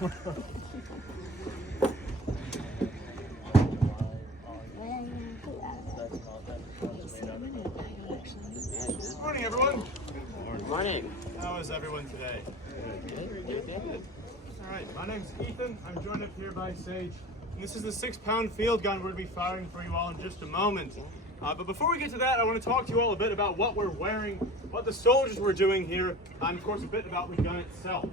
Morning, everyone. Good morning. How is everyone today? Good. All right, my name's Ethan. I'm joined up here by Sage. And this is the 6-pound field gun we're going to be firing for you all in just a moment. But before we get to that, I want to talk to you all a bit about what we're wearing, what the soldiers were doing here, and of course a bit about the gun itself.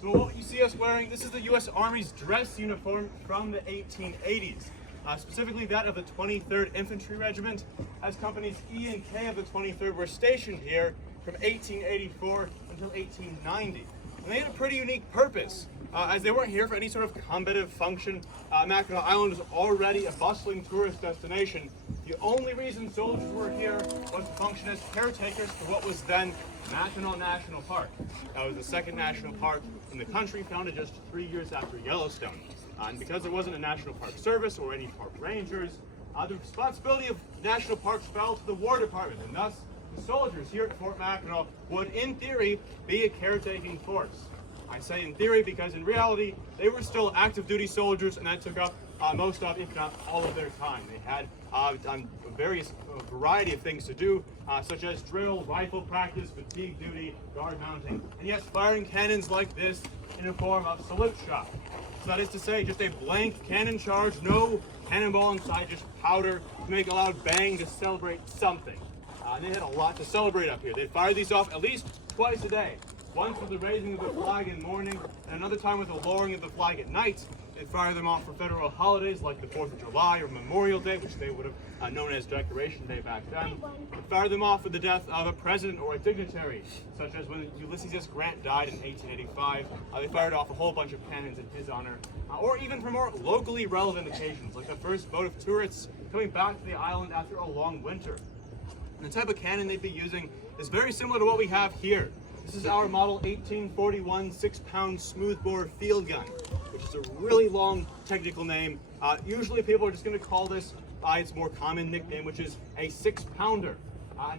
So what you see us wearing, this is the U.S. Army's dress uniform from the 1880s. Specifically that of the 23rd Infantry Regiment, as companies E and K of the 23rd were stationed here from 1884 until 1890. And they had a pretty unique purpose, as they weren't here for any sort of combative function. Mackinac Island was already a bustling tourist destination. The only reason soldiers were here was to function as caretakers for what was then Mackinac National Park. That was the second national park in the country, founded just 3 years after Yellowstone. And because there wasn't a National Park Service or any park rangers, the responsibility of national parks fell to the War Department, and thus the soldiers here at Fort Mackinac would, in theory, be a caretaking force. I say in theory because in reality, they were still active duty soldiers, and that took up most of, if not all of their time. They had various variety of things to do, such as drill, rifle practice, fatigue duty, guard mounting, and yes, firing cannons like this in a form of salute shot. So that is to say, just a blank cannon charge, no cannonball inside, just powder to make a loud bang to celebrate something. And they had a lot to celebrate up here. They'd fire these off at least twice a day. Once with the raising of the flag in the morning, and another time with the lowering of the flag at night. They'd fire them off for federal holidays like the 4th of July or Memorial Day, which they would have known as Decoration Day back then. They'd fire them off for the death of a president or a dignitary, such as when Ulysses S. Grant died in 1885. They fired off a whole bunch of cannons in his honor. Or even for more locally relevant occasions, like the first boat of tourists coming back to the island after a long winter. And the type of cannon they'd be using is very similar to what we have here. This is our model 1841 6-pound smoothbore field gun, which is a really long technical name. Usually people are just going to call this by its more common nickname, which is a 6-pounder.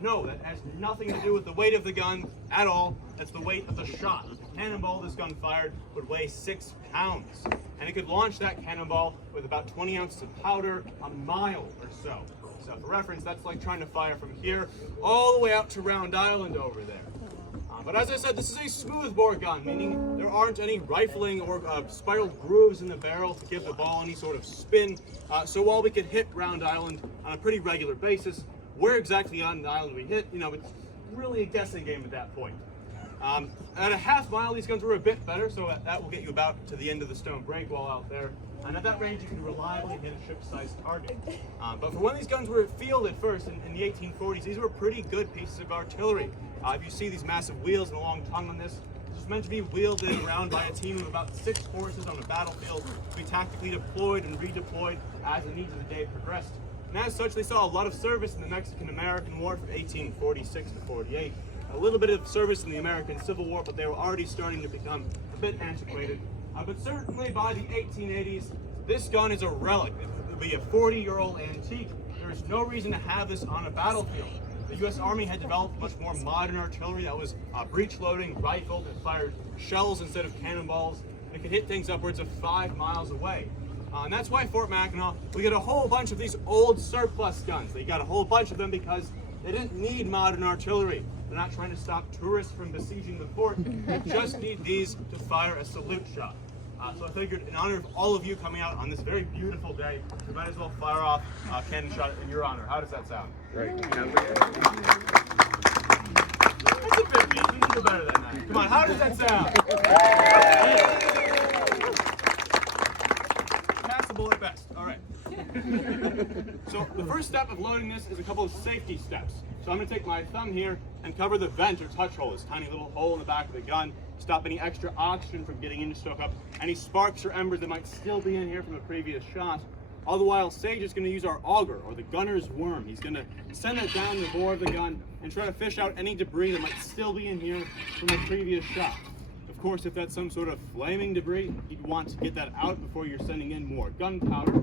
No, that has nothing to do with the weight of the gun at all. That's the weight of the shot. The cannonball this gun fired would weigh 6 pounds. And it could launch that cannonball with about 20 ounces of powder a mile or so. So for reference, that's like trying to fire from here all the way out to Round Island over there. But as I said, this is a smoothbore gun, meaning there aren't any rifling or spiral grooves in the barrel to give the ball any sort of spin. So while we could hit Round Island on a pretty regular basis, where exactly on the island we hit, it's really a guessing game at that point. At a half mile, these guns were a bit better, so that will get you about to the end of the stone break wall out there. And at that range, you can reliably hit a ship-sized target. But for when these guns were fielded first in the 1840s, these were pretty good pieces of artillery. If you see these massive wheels and a long tongue on this, this was meant to be wielded around by a team of about 6 horses on a battlefield to be tactically deployed and redeployed as the needs of the day progressed. And as such, they saw a lot of service in the Mexican-American War from 1846 to 48. A little bit of service in the American Civil War, but they were already starting to become a bit antiquated. But certainly by the 1880s, this gun is a relic. It would be a 40-year-old antique. There is no reason to have this on a battlefield. The U.S. Army had developed much more modern artillery that was breech-loading, rifled, that fired shells instead of cannonballs, and it could hit things upwards of 5 miles away. And that's why Fort Mackinac, we get a whole bunch of these old surplus guns. They got a whole bunch of them because they didn't need modern artillery. They're not trying to stop tourists from besieging the fort. They just need these to fire a salute shot. So I figured in honor of all of you coming out on this very beautiful day, we might as well fire off a cannon shot in your honor. How does that sound? Great. That's a bit mean. You can do better than that. Come on, how does that sound? Passable at best. All right. So the first step of loading this is a couple of safety steps. So I'm going to take my thumb here and cover the vent or touch hole, this tiny little hole in the back of the gun, stop any extra oxygen from getting in to stoke up any sparks or embers that might still be in here from a previous shot. All the while, Sage is going to use our auger, or the gunner's worm. He's going to send it down the bore of the gun and try to fish out any debris that might still be in here from a previous shot. Of course, if that's some sort of flaming debris, you'd want to get that out before you're sending in more gunpowder.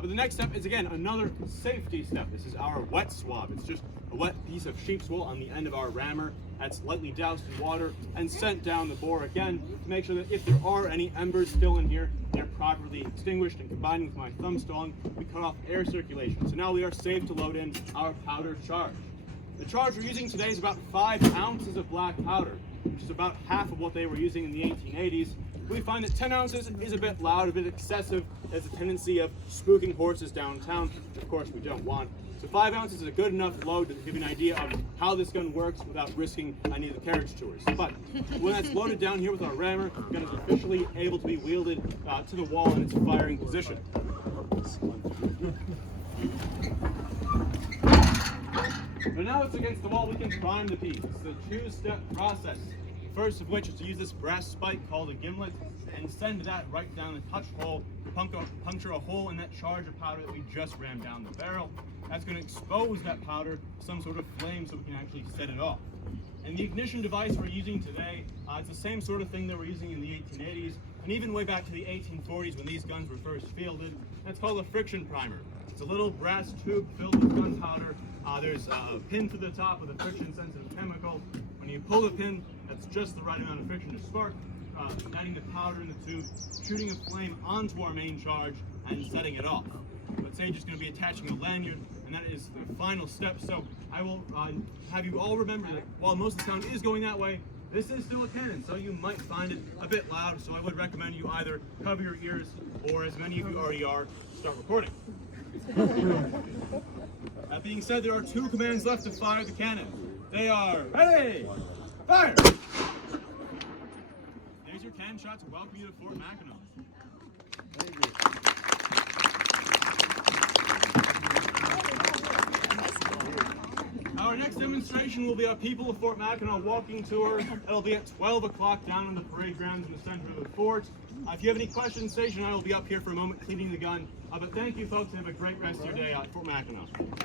But the next step is, again, another safety step. This is our wet swab. It's just a wet piece of sheep's wool on the end of our rammer. That's lightly doused in water and sent down the bore again to make sure that if there are any embers still in here, they're properly extinguished, and combining with my thumb stalling, we cut off air circulation. So now we are safe to load in our powder charge. The charge we're using today is about 5 ounces of black powder, which is about half of what they were using in the 1880s. We find that 10 ounces is a bit loud, a bit excessive. There's a tendency of spooking horses downtown, which of course we don't want. So 5 ounces is a good enough load to give you an idea of how this gun works without risking any of the carriage tours. But when that's loaded down here with our rammer, the gun is officially able to be wielded to the wall in its firing position. So now it's against the wall, we can prime the piece. It's a 2-step process. The first of which is to use this brass spike called a gimlet and send that right down the touch hole, puncture a hole in that charge of powder that we just rammed down the barrel. That's going to expose that powder to some sort of flame so we can actually set it off. And the ignition device we're using today, it's the same sort of thing that we're using in the 1880s, and even way back to the 1840s when these guns were first fielded. That's called a friction primer. It's a little brass tube filled with gunpowder. There's a pin to the top with a friction-sensitive chemical. When you pull the pin, that's just the right amount of friction to spark, adding the powder in the tube, shooting a flame onto our main charge, and setting it off. But Sage is going to be attaching a lanyard, and that is the final step. So I will have you all remember that while most of the sound is going that way, this is still a cannon, so you might find it a bit loud. So I would recommend you either cover your ears, or as many of you already are, start recording. That being said, there are 2 commands left to fire the cannon. They are ready, fire! There's your cannon shot to welcome you to Fort Mackinac. Our next demonstration will be our People of Fort Mackinac walking tour. It'll be at 12 o'clock down in the parade grounds in the center of the fort. If you have any questions, Sage and I will be up here for a moment cleaning the gun. But thank you, folks, and have a great rest of your day at Fort Mackinac.